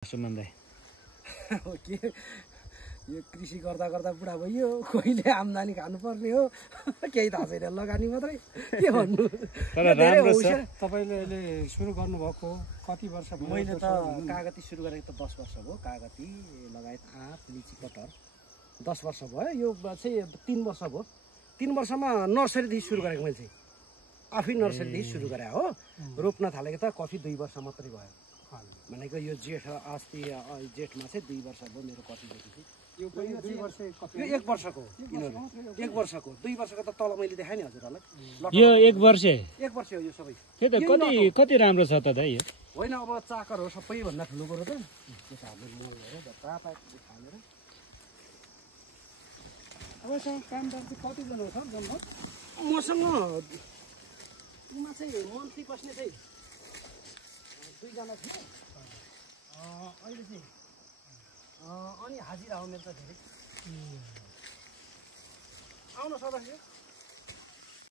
सुमन दाइ के यो कृषि गर्दा गर्दा बुढा भइयो कहिले आम्दानी खानुपर्ने हो केही थाहा छैन लगानी मात्रै के भन्नु तर राम्रो छ तपाईले अहिले सुरु गर्नुभएको कति वर्ष भयो मैले त कागती सुरु गरेको त 10 वर्ष भयो कागती लगायत आँप लिची कटहर 10 वर्ष भयो यो चाहिँ 3 वर्ष भयो 3 वर्षमा नर्सरीदेखि सुरु गरेको मैले चाहिँ आफै नर्सरीदेखि सुरु गरे हो रोप्न थालेको त कफी 2 वर्ष मात्रै भयो भनेको यो जेठ अस्ति जेठमा चाहिँ 2 वर्ष भयो मेरो कफीदेखि चाहिँ यो पनि 2 वर्ष कफी यो 1 वर्षको यिनीहरू 1 वर्षको 2 वर्षको त तल मैले देखाएँ नि हजुरहरूलाई यो 1 वर्ष 1 वर्ष हो यो सबै के त कति राम्रो छ त दाइ यो होइन अब चाकर हो सबैभन्दा ठुलो कुरो त त्यो त हामीले मल हो तापा खानेर अब सँग कामदार चाहिँ कतिजना छ जम्मा मसँग उमा चाहिँ मन्थली बस्ने चाहिँ 2 जना थियो अहिले चाहिँ अनि हाजिरा हो मेरो त धेरै आउनु सदस्य